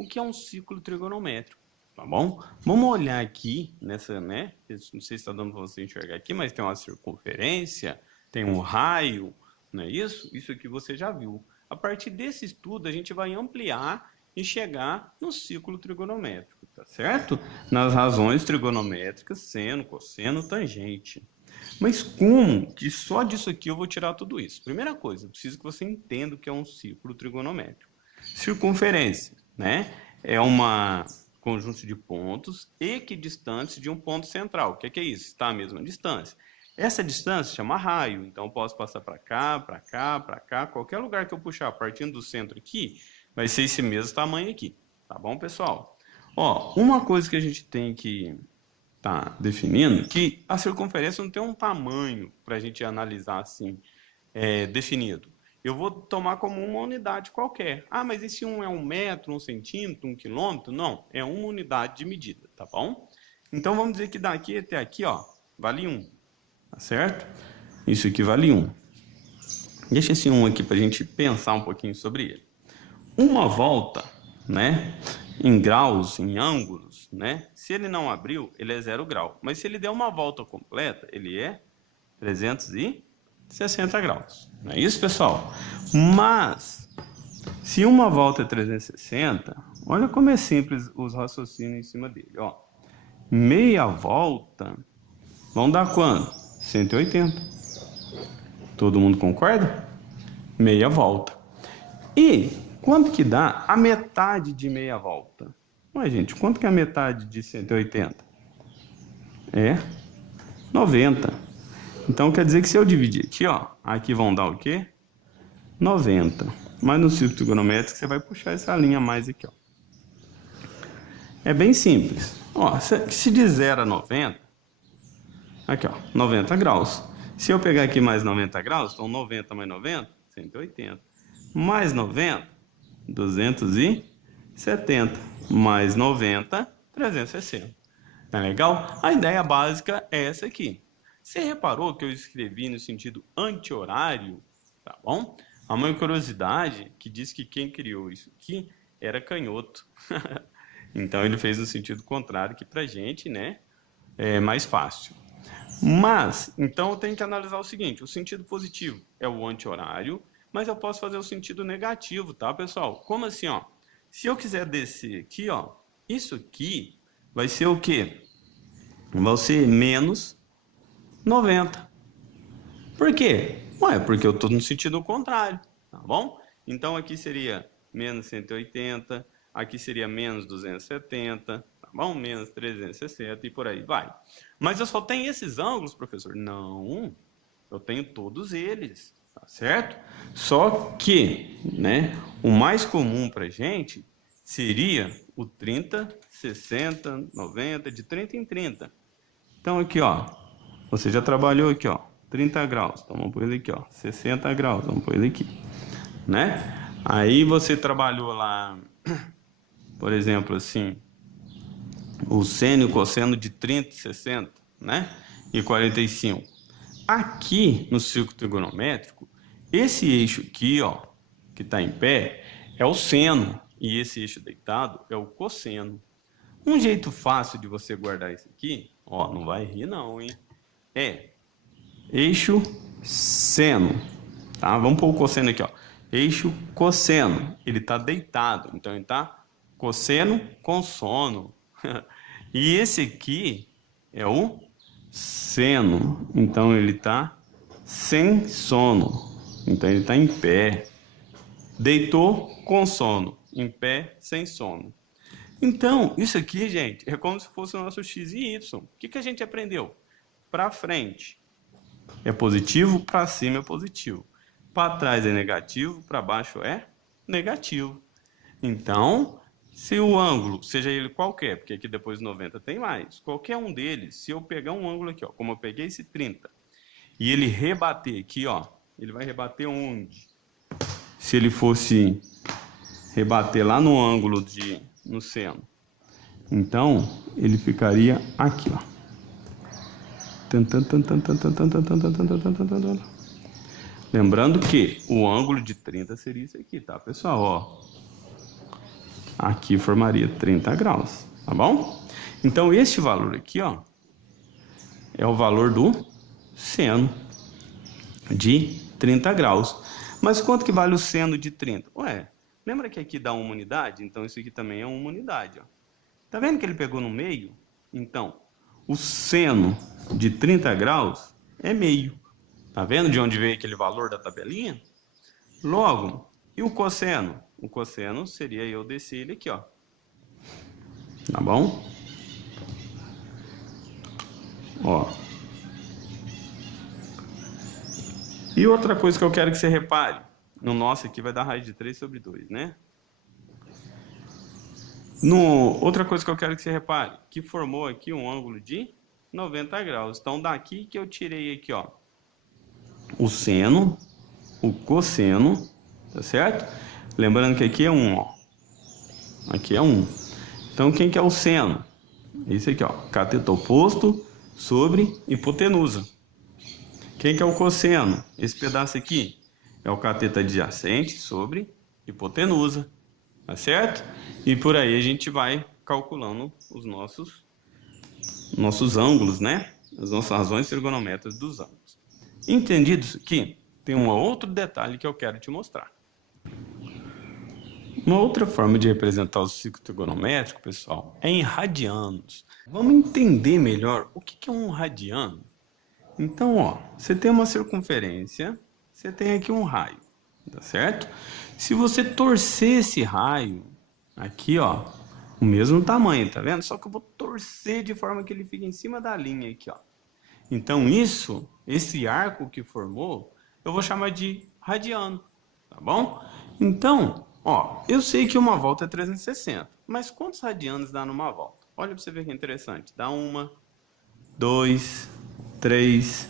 o que é um círculo trigonométrico, tá bom? Vamos olhar aqui nessa, né? Não sei se está dando para você enxergar aqui, mas tem uma circunferência, tem um raio, não é isso? Isso aqui você já viu. A partir desse estudo, a gente vai ampliar e chegar no círculo trigonométrico, tá certo? Nas razões trigonométricas, seno, cosseno, tangente. Mas como que só disso aqui eu vou tirar tudo isso? Primeira coisa, eu preciso que você entenda o que é um círculo trigonométrico. Circunferência, né? É uma conjunto de pontos equidistantes de um ponto central. O que é isso? Está à mesma distância. Essa distância chama raio, então eu posso passar para cá, para cá, para cá, qualquer lugar que eu puxar partindo do centro aqui, vai ser esse mesmo tamanho aqui, tá bom, pessoal? Ó, uma coisa que a gente tem que tá definindo, que a circunferência não tem um tamanho para a gente analisar assim, definido. Eu vou tomar como uma unidade qualquer. Ah, mas esse 1 é 1 metro, 1 centímetro, 1 quilômetro? Não, é uma unidade de medida, tá bom? Então vamos dizer que daqui até aqui, ó, vale 1, tá certo? Isso aqui vale 1. Deixa esse 1 aqui para a gente pensar um pouquinho sobre ele. Uma volta, né, em graus, em ângulos, né, se ele não abriu, ele é 0 grau. Mas se ele der uma volta completa, ele é 360 graus. Não é isso, pessoal? Mas, se uma volta é 360, olha como é simples os raciocínios em cima dele. Ó. Meia volta, vão dar quanto? 180. Todo mundo concorda? Meia volta. E quanto que dá a metade de meia volta? Ué, gente, quanto que é a metade de 180? É 90. Então, quer dizer que se eu dividir aqui, ó, aqui vão dar o quê? 90. Mas no círculo trigonométrico, você vai puxar essa linha a mais aqui, ó. É bem simples. Ó, se de 0 a 90, aqui, ó, 90 graus. Se eu pegar aqui mais 90 graus, então 90 mais 90, 180. Mais 90, 270. Mais 90, 360. Tá legal? A ideia básica é essa aqui. Você reparou que eu escrevi no sentido anti-horário, tá bom? Há uma curiosidade que diz que quem criou isso aqui era canhoto. Então ele fez no sentido contrário, que pra gente, né, é mais fácil. Mas, então eu tenho que analisar o seguinte, o sentido positivo é o anti-horário, mas eu posso fazer o sentido negativo, tá, pessoal? Como assim, ó? Se eu quiser descer aqui, ó, isso aqui vai ser o quê? Vai ser menos 90. Por quê? Ué, porque eu estou no sentido contrário, tá bom? Então aqui seria menos 180, aqui seria menos 270, tá bom? Menos 360 e por aí vai. Mas eu só tenho esses ângulos, professor? Não, eu tenho todos eles, tá certo? Só que, né, o mais comum pra gente seria o 30, 60, 90, de 30 em 30. Então aqui, ó, você já trabalhou aqui, ó, 30 graus, então vamos pôr ele aqui, ó, 60 graus, vamos pôr ele aqui, né? Aí você trabalhou lá, por exemplo, assim, o seno e o cosseno de 30, 60, né? E 45. Aqui no círculo trigonométrico, esse eixo aqui, ó, que está em pé, é o seno, e esse eixo deitado é o cosseno. Um jeito fácil de você guardar isso aqui, ó, não vai rir não, hein? É eixo seno, tá? Vamos pôr o cosseno aqui, ó. Eixo cosseno, ele está deitado, então ele está cosseno com sono. E esse aqui é o seno, então ele está sem sono, então ele está em pé. Deitou com sono, em pé sem sono. Então, isso aqui, gente, é como se fosse o nosso x e y. O que a gente aprendeu? Para frente é positivo, para cima é positivo. Para trás é negativo, para baixo é negativo. Então, se o ângulo, seja ele qualquer, porque aqui depois de 90 tem mais, qualquer um deles, se eu pegar um ângulo aqui, ó, como eu peguei esse 30, e ele rebater aqui, ó, ele vai rebater onde? Se ele fosse rebater lá no ângulo no seno, então ele ficaria aqui, ó. Lembrando que o ângulo de 30 seria isso aqui, tá, pessoal? Ó. aqui formaria 30 graus, tá bom? Então, este valor aqui, ó, é o valor do seno de 30 graus. Mas quanto que vale o seno de 30? Ué, lembra que aqui dá uma unidade? Então, isso aqui também é uma unidade, ó. Tá vendo que ele pegou no meio? Então, o seno de 30 graus é meio. Tá vendo de onde veio aquele valor da tabelinha? Logo, e o cosseno? O cosseno seria eu descer ele aqui, ó. Tá bom? Ó. E outra coisa que eu quero que você repare. No nosso aqui vai dar raiz de 3 sobre 2, né? Outra coisa que eu quero que você repare. Que formou aqui um ângulo de 90 graus. Então, daqui que eu tirei aqui, ó. O seno, o cosseno, tá certo? Lembrando que aqui é 1, ó. Aqui é 1. Então, quem que é o seno? Esse aqui, ó. Cateto oposto sobre hipotenusa. Quem que é o cosseno? Esse pedaço aqui é o cateto adjacente sobre hipotenusa. Tá certo? E por aí a gente vai calculando os nossos ângulos, né? As nossas razões trigonométricas dos ângulos. Entendido isso aqui? Tem um outro detalhe que eu quero te mostrar. Uma outra forma de representar o ciclo trigonométrico, pessoal, é em radianos. Vamos entender melhor o que é um radiano? Então, ó, você tem uma circunferência, você tem aqui um raio, tá certo? Se você torcer esse raio, aqui, ó, o mesmo tamanho, tá vendo? Só que eu vou torcer de forma que ele fique em cima da linha aqui, ó. Então, esse arco que formou, eu vou chamar de radiano, tá bom? Então, ó, eu sei que uma volta é 360, mas quantos radianos dá numa volta? Olha pra você ver que interessante. Dá 1, 2, 3,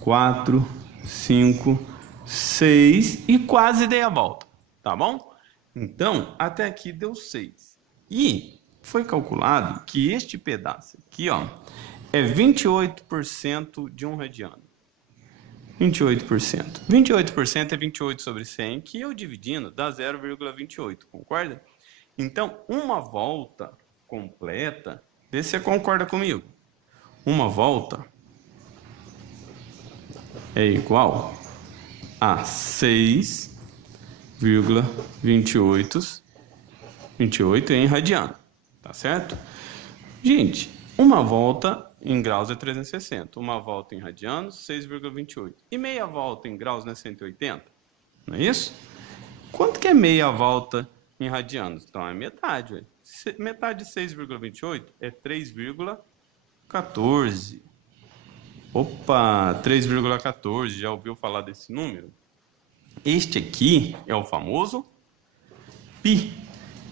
4, 5, 6 e quase dei a volta, tá bom? Então, até aqui deu 6. E foi calculado que este pedaço aqui, ó, é 28% de um radiano. 28%. 28% é 28 sobre 100, que eu dividindo dá 0,28, concorda? Então, uma volta completa, vê se você concorda comigo. Uma volta é igual a 6,28 em radiano, tá certo? Gente, uma volta em graus é 360, uma volta em radianos, 6,28. E meia volta em graus não é 180? Não é isso? Quanto que é meia volta em radianos? Então é metade, velho. Metade de 6,28 é 3,14. Opa, 3,14, já ouviu falar desse número? Este aqui é o famoso π.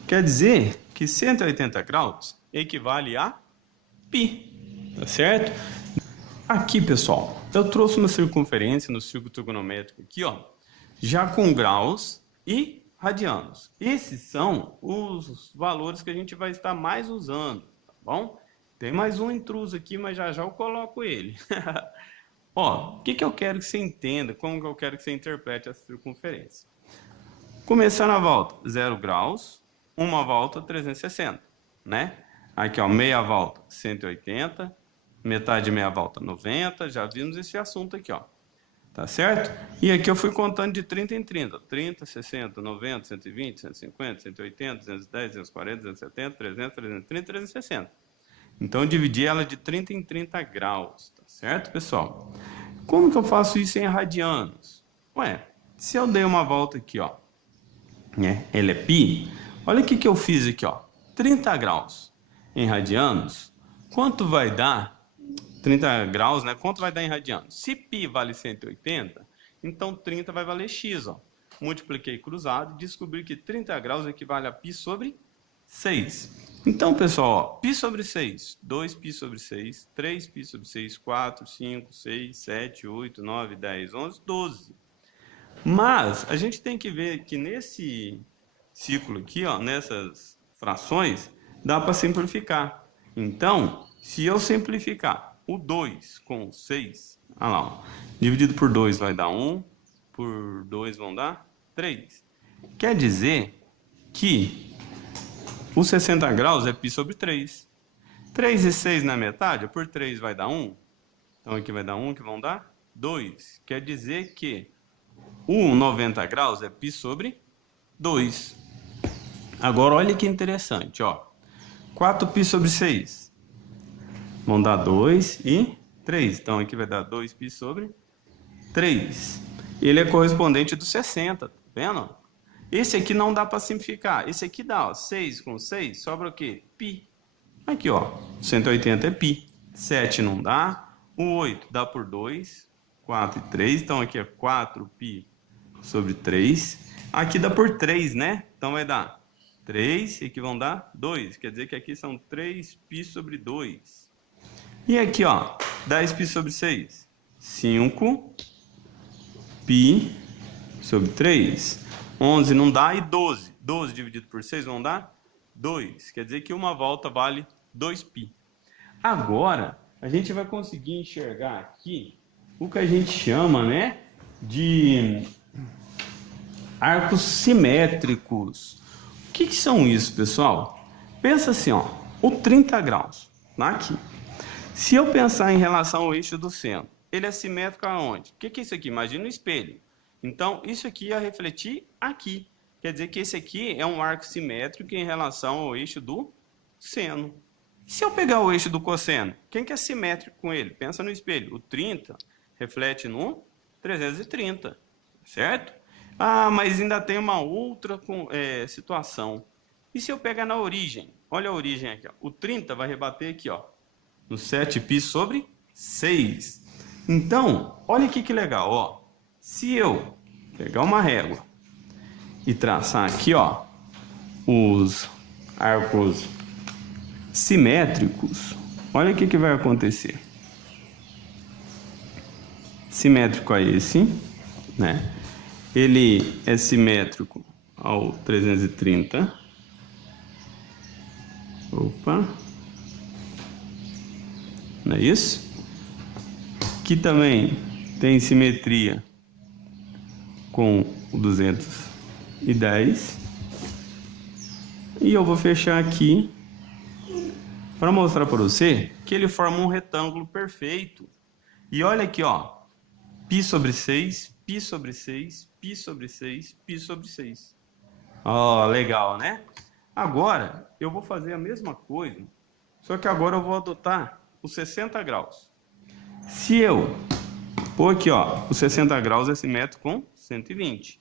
Quer dizer que 180 graus equivale a π, tá certo? Aqui, pessoal, eu trouxe uma circunferência no círculo trigonométrico aqui, ó, já com graus e radianos. Esses são os valores que a gente vai estar mais usando, tá bom? Tem mais um intruso aqui, mas já eu coloco ele. Ó, o que eu quero que você entenda, como que eu quero que você interprete essa circunferência. Começando a volta, 0 graus, uma volta, 360, né? Aqui, ó, meia volta, 180, metade de meia volta, 90, já vimos esse assunto aqui, ó. Tá certo? E aqui eu fui contando de 30 em 30. 30, 60, 90, 120, 150, 180, 210, 240, 270, 300, 330, 360. Então, eu dividi ela de 30 em 30 graus, tá certo, pessoal? Como que eu faço isso em radianos? Ué, se eu dei uma volta aqui, ó, né, ele é π, olha o que eu fiz aqui, ó, 30 graus em radianos, quanto vai dar? 30 graus, né? Quanto vai dar em radianos? Se π vale 180, então 30 vai valer x, ó. Multipliquei cruzado e descobri que 30 graus equivale a π sobre 6. Então, pessoal, ó, π sobre 6, 2π sobre 6, 3π sobre 6, 4, 5, 6, 7, 8, 9, 10, 11, 12. Mas a gente tem que ver que nesse ciclo aqui, ó, nessas frações, dá para simplificar. Então, se eu simplificar o 2 com o 6, olha lá, ó, dividido por 2 vai dar 1, por 2 vão dar 3. Quer dizer que o 60 graus é π sobre 3. 3 e 6 na metade, por 3 vai dar 1. Então aqui vai dar 1, que vão dar 2. Quer dizer que o 90 graus é π sobre 2. Agora olha que interessante, ó. 4π sobre 6 vão dar 2 e 3. Então aqui vai dar 2π sobre 3. Ele é correspondente do 60, tá vendo? Esse aqui não dá para simplificar. Esse aqui dá, ó, 6 com 6, sobra o quê? Π. Aqui, ó, 180 é π. 7 não dá. O 8 dá por 2, 4 e 3. Então aqui é 4π sobre 3. Aqui dá por 3, né? Então vai dar 3 e aqui vão dar 2. Quer dizer que aqui são 3π sobre 2. E aqui, ó, 10π sobre 6. 5π sobre 3. 11 não dá e 12. 12 dividido por 6 vão dar 2. Quer dizer que uma volta vale 2π. Agora, a gente vai conseguir enxergar aqui o que a gente chama, né, de arcos simétricos. O que são isso, pessoal? Pensa assim, ó, o 30 graus, tá aqui. Se eu pensar em relação ao eixo do seno, ele é simétrico aonde? O que é isso aqui? Imagina um espelho. Então, isso aqui ia refletir aqui. Quer dizer que esse aqui é um arco simétrico em relação ao eixo do seno. E se eu pegar o eixo do cosseno, quem que é simétrico com ele? Pensa no espelho. O 30 reflete no 330, certo? Ah, mas ainda tem uma outra situação. E se eu pegar na origem? Olha a origem aqui, ó. O 30 vai rebater aqui, ó, no 7π sobre 6. Então, olha aqui que legal, ó. Se eu pegar uma régua e traçar aqui, ó, os arcos simétricos, olha o que vai acontecer. Simétrico a esse, né? Ele é simétrico ao 330. Opa. Não é isso? Aqui também tem simetria com o 210. E eu vou fechar aqui para mostrar para você que ele forma um retângulo perfeito. E olha aqui, ó. π sobre 6, π sobre 6, π sobre 6, π sobre 6. Ó, legal, né? Agora, eu vou fazer a mesma coisa, só que agora eu vou adotar os 60 graus. Se eu pôr aqui, ó, os 60 graus é simétrico com 120.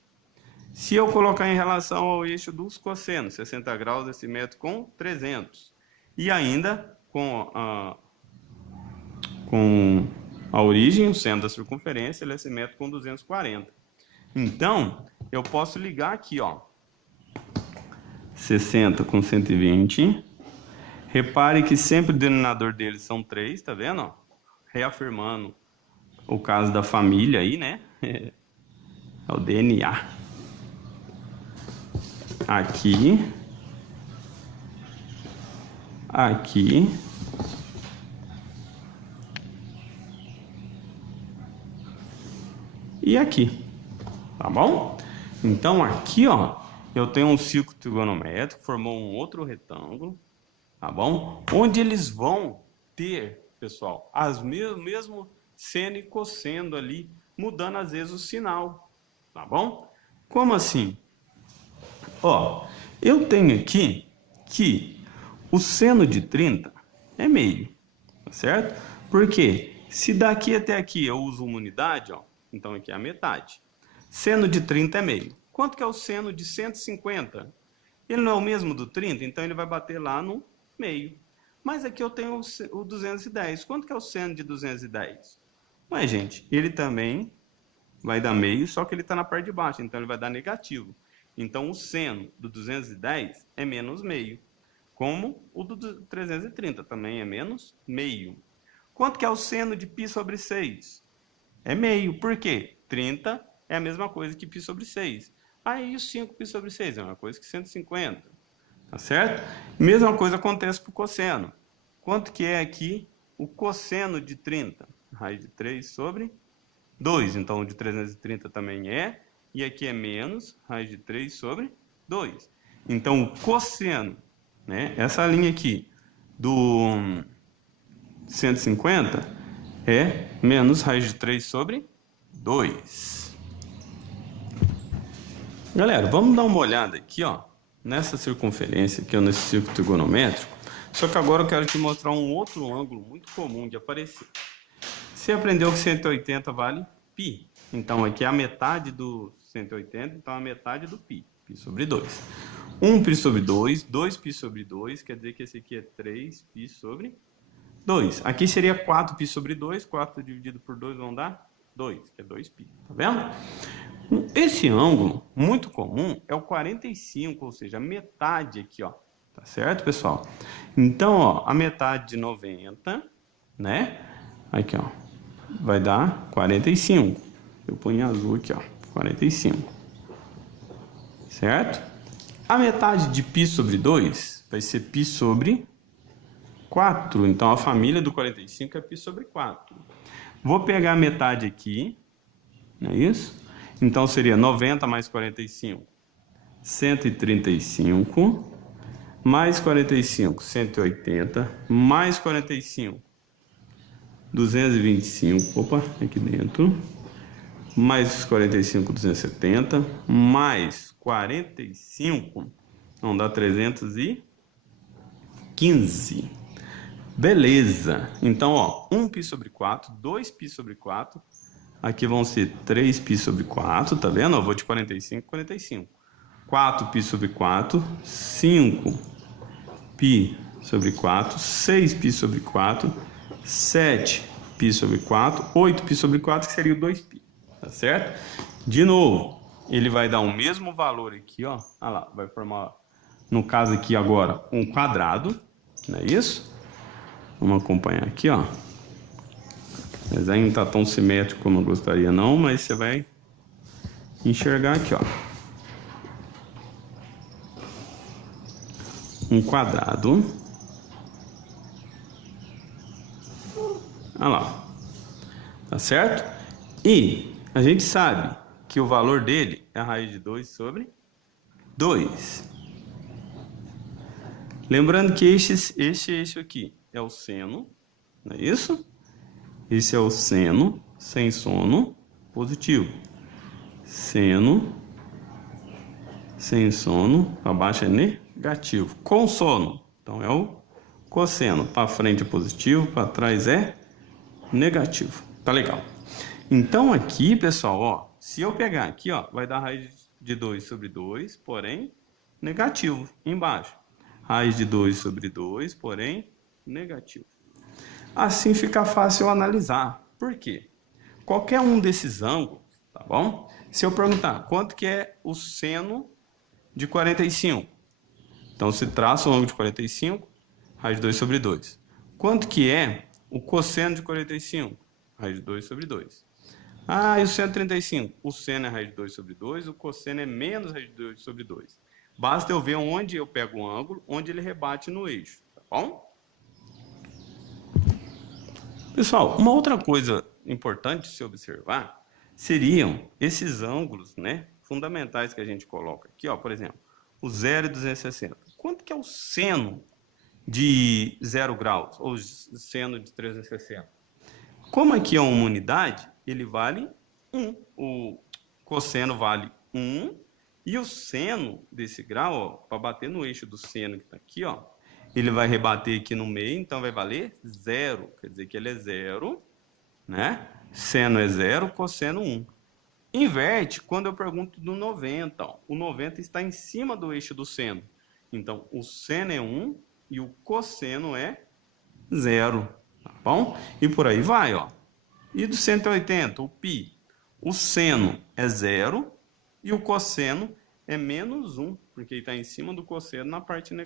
Se eu colocar em relação ao eixo dos cossenos, 60 graus é simétrico com 300. E ainda com a origem, o centro da circunferência, ele é simétrico com 240. Então, eu posso ligar aqui, ó, 60 com 120. Repare que sempre o denominador deles são 3, tá vendo? Ó? Reafirmando o caso da família aí, né? É o DNA. Aqui. Aqui. E aqui. Tá bom? Então aqui, ó, eu tenho um círculo trigonométrico, formou um outro retângulo, tá bom? Onde eles vão ter, pessoal, as mesmo seno e cosseno ali, mudando às vezes o sinal, tá bom? Como assim? Ó, eu tenho aqui que o seno de 30 é meio, tá certo? Porque se daqui até aqui eu uso uma unidade, ó, então aqui é a metade. Seno de 30 é meio. Quanto que é o seno de 150? Ele não é o mesmo do 30, então ele vai bater lá no meio. Mas aqui eu tenho o 210. Quanto que é o seno de 210? Mas, gente, ele também vai dar meio, só que ele está na parte de baixo, então ele vai dar negativo. Então, o seno do 210 é menos meio, como o do 330 também é menos meio. Quanto que é o seno de π sobre 6? É meio. Por quê? 30 é a mesma coisa que π sobre 6. Aí, o 5π sobre 6 é uma coisa que 150. Tá certo? Mesma coisa acontece para o cosseno. Quanto que é aqui o cosseno de 30? Raiz de 3 sobre 2. Então, o de 330 também é. E aqui é menos raiz de 3 sobre 2. Então, o cosseno né? Essa linha aqui do 150 é menos raiz de 3 sobre 2. Galera, vamos dar uma olhada aqui, ó, nessa circunferência aqui, ó, nesse círculo trigonométrico. Só que agora eu quero te mostrar um outro ângulo muito comum de aparecer. Você aprendeu que 180 vale π. Então, aqui é a metade do 180, então a metade do π. Π sobre 2. 1π sobre 2, 2π sobre 2, quer dizer que esse aqui é 3π sobre 2. Aqui seria 4π sobre 2, 4 dividido por 2 vão dar 2, que é 2π. Tá vendo? Esse ângulo, muito comum, é o 45, ou seja, a metade aqui, ó. Tá certo, pessoal? Então, ó, a metade de 90, né? Aqui, ó, vai dar 45. Eu ponho em azul aqui, ó, 45. Certo? A metade de π sobre 2 vai ser π sobre 4. Então, a família do 45 é π sobre 4. Vou pegar a metade aqui, não é isso? Então, seria 90 mais 45, 135, mais 45, 180, mais 45, 225, opa, aqui dentro, mais 45, 270, mais 45, vão dar 315. Beleza. Então, ó, 1π sobre 4, 2π sobre 4, aqui vão ser 3π sobre 4, tá vendo? Eu vou de 45, 45. 4π sobre 4, 5π sobre 4, 6π sobre 4, 7π sobre 4, 8π sobre 4, que seria o 2π, tá certo? De novo, ele vai dar o mesmo valor aqui, ó. Olha lá, vai formar, no caso aqui agora, um quadrado, não é isso? Vamos acompanhar aqui, ó. Mas aí não tá tão simétrico como eu gostaria não, mas você vai enxergar aqui, ó. Um quadrado. Olha lá. Tá certo? E a gente sabe que o valor dele é a raiz de 2 sobre 2. Lembrando que este eixo aqui é o seno, não é isso? Esse é o seno sem sono positivo. Seno sem sono, para baixo é negativo. Com sono, então é o cosseno. Para frente é positivo, para trás é negativo. Tá legal? Então aqui, pessoal, ó, se eu pegar aqui, ó, vai dar raiz de 2 sobre 2, porém negativo embaixo. Raiz de 2 sobre 2, porém negativo. Assim fica fácil analisar. Por quê? Qualquer um desses ângulos, tá bom? Se eu perguntar quanto que é o seno de 45, então se traça o ângulo de 45, raiz de 2 sobre 2. Quanto que é o cosseno de 45? Raiz de 2 sobre 2. Ah, e o 135? O seno é raiz de 2 sobre 2, o cosseno é menos raiz de 2 sobre 2. Basta eu ver onde eu pego o ângulo, onde ele rebate no eixo, tá bom? Pessoal, uma outra coisa importante de se observar seriam esses ângulos, né, fundamentais que a gente coloca aqui, ó, por exemplo, o 0 e 260. Quanto que é o seno de 0 graus ou seno de 360? Como aqui é uma unidade, ele vale 1. O cosseno vale 1 e o seno desse grau, para bater no eixo do seno que está aqui, ó, ele vai rebater aqui no meio, então vai valer 0. Quer dizer que ele é 0, né? Seno é 0, cosseno 1. Inverte quando eu pergunto do 90. Ó. O 90 está em cima do eixo do seno. Então, o seno é 1 e o cosseno é 0. Tá bom? E por aí vai, ó. E do 180, o π, o seno é 0 e o cosseno é menos 1, porque ele está em cima do cosseno na parte negativa.